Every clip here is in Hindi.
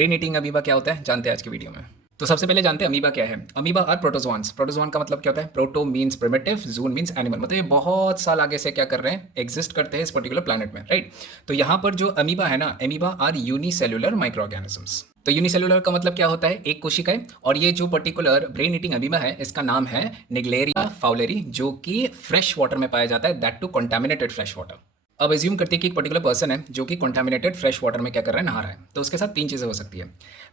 ब्रेन ईटिंग अमीबा क्या होता है जानते हैं आज की वीडियो में। तो सबसे पहले जानते हैं अमीबा क्या है। Amoeba are प्रोटोजोआन्स। प्रोटोजोआन का मतलब क्या होता है? प्रोटो मीन्स प्रिमिटिव, जून मीन्स एनिमल, मतलब ये बहुत साल आगे से क्या कर रहे हैं, एग्जिस्ट करते हैं इस पर्टिकुलर प्लैनेट में, राइट। तो यहाँ पर जो अमीबा है ना, amoeba are unicellular micro organisms. तो यूनिसेल्युलर का मतलब क्या होता है? एक कोशिका है। और ये जो पर्टिकुलर ब्रेन ईटिंग अमीबा है इसका नाम है निग्लेरिया फाउलेरी, जो कि फ्रेश वाटर में पाया जाता है, that to contaminated fresh water. अब एज्यूम करते हैं कि एक पर्टिकुलर पर्सन है जो कि कंटामिनेटेड फ्रेश वाटर में क्या कर रहा है, नहा रहा है। तो उसके साथ तीन चीज़ें हो सकती है।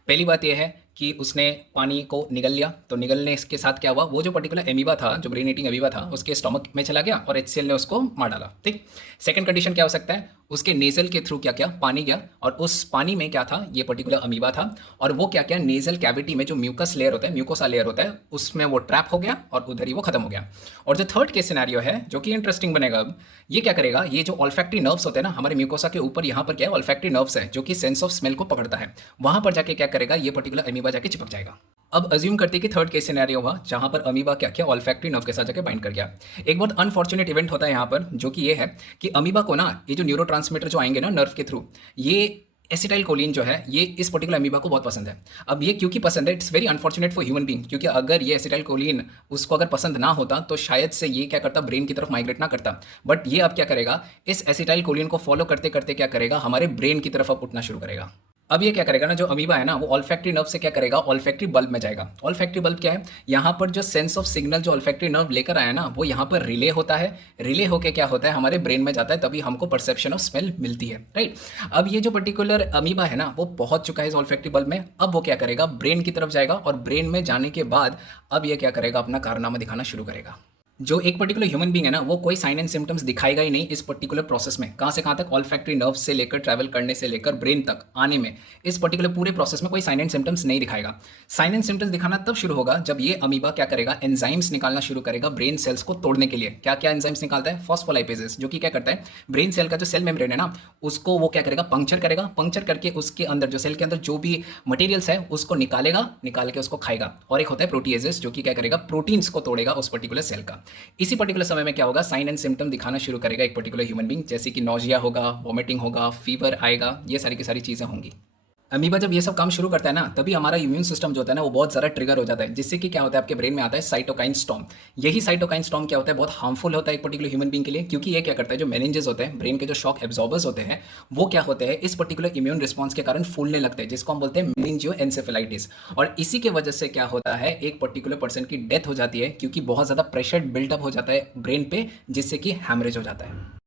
पहली बात यह है कि उसने पानी को निगल लिया, तो निगलने के साथ क्या हुआ, वो जो पर्टिकुलर एमीबा था, जो ब्रेन ईटिंग एमीबा था, उसके स्टमक में चला गया और HCl ने उसको मार डाला, ठीक। सेकंड कंडीशन क्या हो सकता है, उसके नेजल के थ्रू क्या क्या पानी गया, और उस पानी में क्या था, ये पर्टिकुलर अमीबा था, और वो क्या क्या नेजल कैविटी में जो म्यूकस लेयर होता है, म्यूकोसा लेयर होता है, उसमें वो ट्रैप हो गया और उधर ही वो खत्म हो गया। और जो थर्ड केस सिनेरियो है, जो कि इंटरेस्टिंग बनेगा, अब ये क्या करेगा, ये जो ऑल्फैक्टरी नर्व्स होते हैं ना हमारे म्यूकोसा के ऊपर, यहाँ पर क्या है, ऑल्फैक्टरी नर्व्स है जो कि सेंस ऑफ स्मेल को पकड़ता है, वहां पर जाके क्या करेगा, ये पर्टिकुलर अमीबा जाके चिपक जाएगा। अब अज्यूम करते हैं कि थर्ड केस सिनेरियो हुआ जहां पर अमीबा क्या क्या ऑल्फैक्टरी नर्व के साथ जाके बाइंड कर गया। एक बहुत अनफॉर्चुनेट इवेंट होता है यहाँ पर, जो कि ये है कि अमीबा को ना ये जो न्यूरोट्रांसमीटर जो आएंगे ना नर्व के थ्रू, ये एसिटाइल कोलिन जो है, ये इस पर्टिकुलर अमीबा को बहुत पसंद है। अब ये क्योंकि पसंद है, it's very unfortunate for human being, क्योंकि अगर ये एसिटाइल कोलिन उसको अगर पसंद ना होता तो शायद से ये क्या करता, ब्रेन की तरफ माइग्रेट ना करता। बट ये अब क्या करेगा, इस एसिटाइल कोलिन को फॉलो करते करते क्या करेगा, हमारे ब्रेन की तरफ अब उठना शुरू करेगा। अब ये क्या करेगा ना, जो अमीबा है ना, वो ऑल्फैक्टरी नर्व से क्या करेगा, ऑल्फैक्टरी बल्ब में जाएगा। ऑल्फैक्टरी बल्ब क्या है, यहाँ पर जो सेंस ऑफ सिग्नल जो ऑल्फैक्टरी नर्व लेकर आया ना, वो यहाँ पर रिले होता है। रिले होके क्या होता है, हमारे ब्रेन में जाता है, तभी हमको परसेप्शन ऑफ स्मेल मिलती है, राइट। अब ये जो पर्टिकुलर अमीबा है ना, वो पहुंच चुका है इस ऑल्फैक्टरी बल्ब में। अब वो क्या करेगा, ब्रेन की तरफ जाएगा, और ब्रेन में जाने के बाद अब ये क्या करेगा, अपना कारनामा दिखाना शुरू करेगा। जो एक पर्टिकुलर ह्यूमन बींग है ना, वो कोई साइन एंड सिम्टम्स दिखाएगा ही नहीं इस पर्टिकुलर प्रोसेस में। कहाँ से कहाँ तक, ऑल्फैक्टरी नर्व से लेकर ट्रैवल करने से लेकर ब्रेन तक आने में, इस पर्टिकुलर पूरे प्रोसेस में कोई साइन एंड सिम्टम्स नहीं दिखाएगा। साइन एंड सिम्टम्स दिखाना तब शुरू होगा जब ये अमीबा क्या करेगा, एंजाइम्स निकालना शुरू करेगा ब्रेन सेल्स को तोड़ने के लिए। क्या क्या एंजाइम्स निकालता है, फॉस्फोलाइपेजेस, जो कि क्या करता है, ब्रेन सेल का जो सेल मेम्ब्रेन है ना, उसको वो क्या करेगा, पंक्चर करेगा। पंक्चर करके उसके अंदर जो सेल के अंदर जो भी मटेरियल्स है उसको निकालेगा, निकाल के उसको खाएगा। और एक होता है प्रोटीएजेस, जो कि क्या करेगा, प्रोटीन्स को तोड़ेगा उस पर्टिकुलर सेल का। इसी पर्टिकुलर समय में क्या होगा, साइन एंड सिम्टम दिखाना शुरू करेगा एक पर्टिकुलर ह्यूमन बींग, जैसे कि नोजिया होगा, वॉमिटिंग होगा, फीवर आएगा, ये सारी की सारी चीज़ें होंगी। अमीबा जब ये सब काम शुरू करता है ना, तभी हमारा इम्यून सिस्टम जो होता है ना, वो बहुत ज़्यादा ट्रिगर हो जाता है, जिससे कि क्या होता है, आपके ब्रेन में आता है साइटोकाइन स्टॉर्म। यही साइटोकाइन स्टॉर्म क्या होता है, बहुत हार्मफुल होता है एक पर्टिकुलर ह्यूमन बींग के लिए, क्योंकि ये क्या करता है, जो मेनिंजेस होते हैं, ब्रेन के जो शॉक एब्जॉर्बर्स होते हैं, वो क्या होते हैं, इस पर्टिकुलर इम्यून रिस्पॉन्स के कारण फूलने लगते हैं, जिसको हम बोलते हैं मेनिंजियोएन्सेफेलाइटिस। और इसी की वजह से क्या होता है, एक पर्टिकुलर पर्सन की डेथ हो जाती है, क्योंकि बहुत ज़्यादा प्रेशर बिल्टअप हो जाता है ब्रेन पे, जिससे कि हैमरेज हो जाता है।